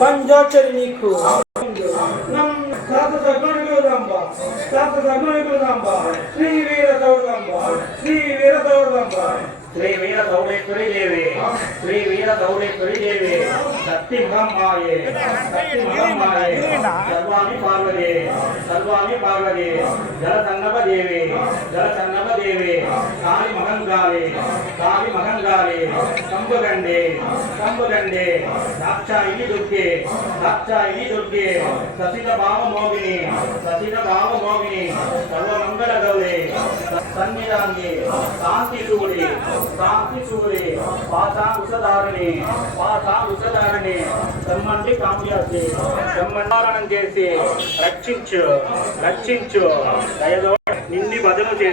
పంచాక్షరి నీకు శ్రీ వీర సౌరంబ శ్రీ వీర సౌరంబ శ్రీ వీర సౌడేశ్వరి దేవి శ్రీ వీర సౌడేశ్వరి దేవి శక్తి మహమ్మాయే శక్తి మహమ్మాయే సర్వాణి పార్వతి సర్వాణి పార్వతి జల సన్నభ దేవి జల సన్నభ దేవి కాళి మహంగాలి కాళి మహంగాలి కంబగండే కంబగండే దాక్షాయిని దుర్గే దాక్షాయిని దుర్గే ససిత భావ మోగిని ససిత భావ మోగిని సర్వమంగళ గౌరి సన్నిధాన్ని శాంతి చూడి శాంతి చూడి పాఠా ఉషధారిణి పాఠా ఉషధారిణి బ్రహ్మండి కామ్యాసి బ్రహ్మండారణం చేసి రక్షించు రక్షించు దయతో నిన్ని బదులు చేసి